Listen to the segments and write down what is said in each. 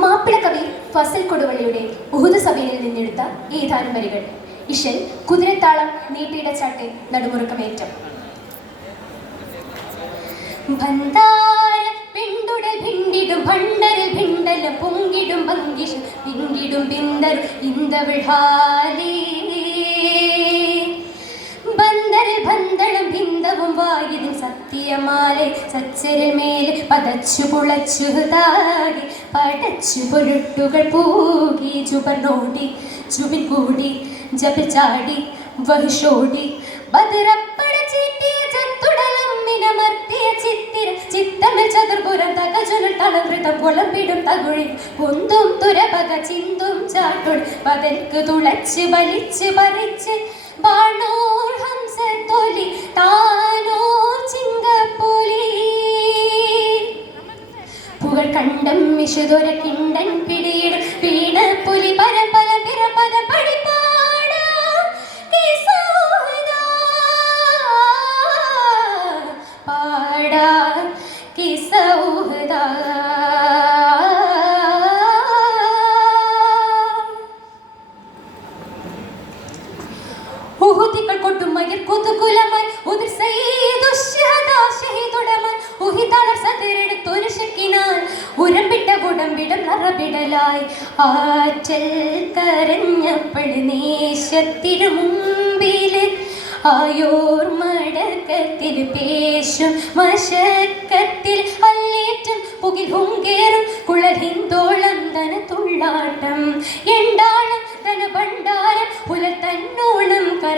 മാപ്പിളകവി ഫസൽ കൊടുവള്ളിയുടെ ഉഹുദ് സഭയിൽ നിന്നെടുത്ത ഏതാനും വരികൾ. ഇഷൽ കുതിരത്താളം നീട്ടിയിട ചാട്ടെ നടുമുറുക്കമേറ്റം. ഭന്താര പിണ്ടുടൽ ഭിണ്ടിടും ഭണ്ടരിൽ ഭിണ്ടല പൊങ്കിടും ഭംഗിഷ് പിങ്കിടും പിന്തർ ഇന്ദവിഹാലേ വായുതും സത്യമാലെ സച്ചരിൽ മേലെ പതച്ചു പുളച്ചു താകി പടച്ചു പൊരുട്ടുകൾ പൂകി ചുപനോടി ചുപിൻ കൂടി ജപിച്ചാടി വഹിഷോടി ബദിരപ്പട കുളമ്പിടും തകുഴിൽ. പൊന്തും തുരപക ചിന്തും ചാട്ടുൾ പതൽക്ക് തുളച്ച് വലിച്ച് പറിച്ച് ബാണോർ ഹംസത്തൊലി താനോർ ചിങ്കപ്പൊലി. പുകൾ കണ്ടം മിഷുതൊര കിണ്ടൻ പിടിയിടും. പുലി ഉഹുദികൾ കൊട്ടും മയിൽ കുതുകുലമായി ഉദിർ സയ്യിദു ശഹദാ ഷഹീദുടമൻ ഉഹിതളർ സദരെടുത്തൊരു ശക്കിനാൽ ഉരമ്പിട്ട ഉടമ്പിടം നറബിടലായി ആറ്റൽ കരഞ്ഞപ്പോൾ നേശത്തിരു മുമ്പിൽ ആയോർ മടക്കത്തിൽ പേശും മശക്കത്തിൽ അല്ലേറ്റും പുകിൽ ഹുങ്കേറും കുളഹിന്തോളം തന തുള്ളാട്ടം എണ്ടാളം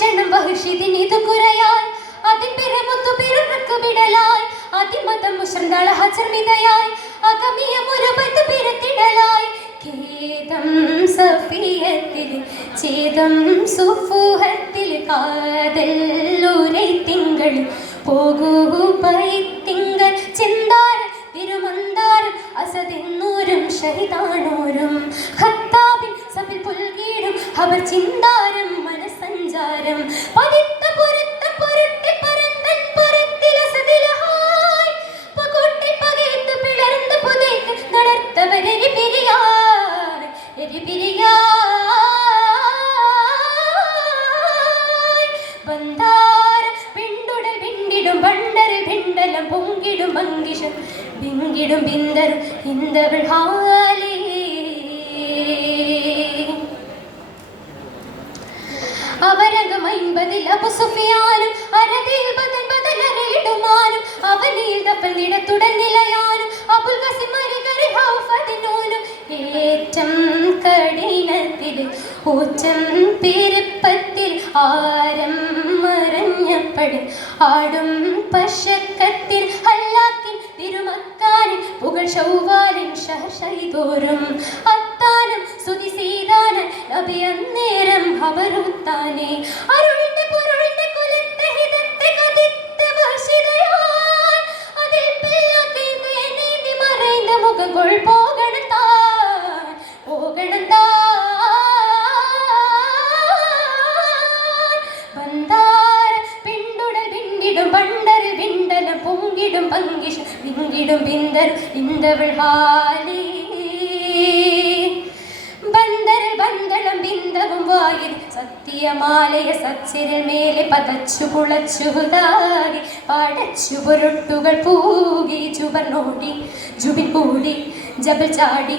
അതിശണം ബഹുഷിതിനിതു കുറയാൻ അതിപിറമുത്തു പിറന്നക്ക് വിടലായി അതിമതം മുശ്രന്തള ഹചർമിതയായി അകമിയ മുരപത്ത് പിറത്തിടലായി ഖേദം സഫിയത്തിൽ ചേതം സുഫൂഹത്തിൽ കാതൽ ഉരൈ തിങ്കൾ. പോകൂ പൈത്തിങ്കൾ ചിന്താർ തിരുമന്താരം അസതിന്നൂരും ഷഹിതാണോരും. ഹത്താബിൻ സഫിൽ പുൽകീടും അവർ ചിന്താരം. മനസ്സഞ്ചാരം പതിത്ത പുറത്ത പുരട്ടി പരന്തൻ പുറത്തിൽ അസതിലഹായ്. പകുട്ടി പകയത്ത് പിളർന്ന് പുതയ്ക്ക് നടത്തവരെരി പിരിയായ് എരി പിരിയായ് ബന്ധാരം പിണ്ടുടൽ പിണ്ടിടും ബണ്ടറിൽ ഭിണ്ടലം പൊങ്കിടും മങ്കിഷം പിങ്കിടും ബിന്ദർ ഇന്ദവൾ ഹാലേ അവരകമൈമ്പതിൽ അപസുഫിയാനും അരതിൽ നിടത്തുടൻ നിലയാനും അബുൽ ഖസിം അരികരി ഏറ്റം കഠിനത്തിൽ ഊച്ചം പെരുപ്പത്തിൽ ആരം മറഞ്ഞപ്പട് ആടും പശക്കത്തിൽ അല്ലാക്കിൻ തിരുമക്കാനിൻ പുകൾ ഷൗവാലിൻ ഷഹഷൈതോറും അത്താനം സ്തുതി സീതാനൻ നബി അന്നേരം അവരുത്താനെ. അരുളിന്റെ പൊരുളിന്റെ കുലത്തെ ഹിതത്തെ കതിത്തെ വർഷിതയാൽ അതിൽ പിള്ളാക്കി നീതി മറൈந்த മുഖങ്ങൾ പോകണം താൻ പോകണം താൻ ബന്ധാര പിണ്ടുടൽ പിണ്ടിടും ബണ്ടറിൽ ബിണ്ടലം പൊങ്കിടും പങ്കിഷ് പിങ്കിടും പിന്തരും ഇന്തവൾ ഹാലേ സത്യമാലയ സച്ചിരിൽ മേലെ പതച്ചു പുളച്ചു ഹുദാരി പടച്ചു പൊരുട്ടുകൾ പൂകി ചുവർനോടി ജുബിൻ കൂടി ജബൽ ചാടി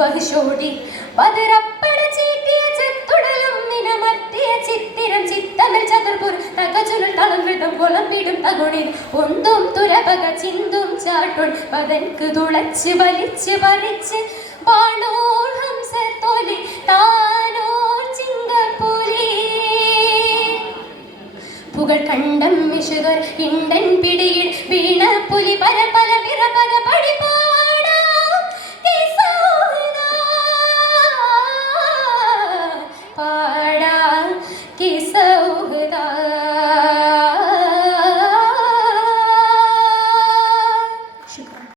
വഹിഷോടി പതിരപ്പട ചീറ്റിയ ചെത്തുടലും മിനമർത്തിയ ചിത്തിരം ചിത്തമിൽ ചതുർപുർ തകചുരുൾ തളമൃതം കുളമ്പിടും തകുണിൽ. ഒന്തും തുരപക ചിന്തും ചാട്ടുൾ പതൻക്ക് തുളച്ച് വലിച്ച് പറിച്ച് പാണോ ഹംസ തോലി ചിങ്കപ്പൊലി പുകൾ കണ്ടം മിഷുകർ ഇണ്ടൻ പിടിയിൽ വീണ പുലി പരപല വിറപല പടിപാട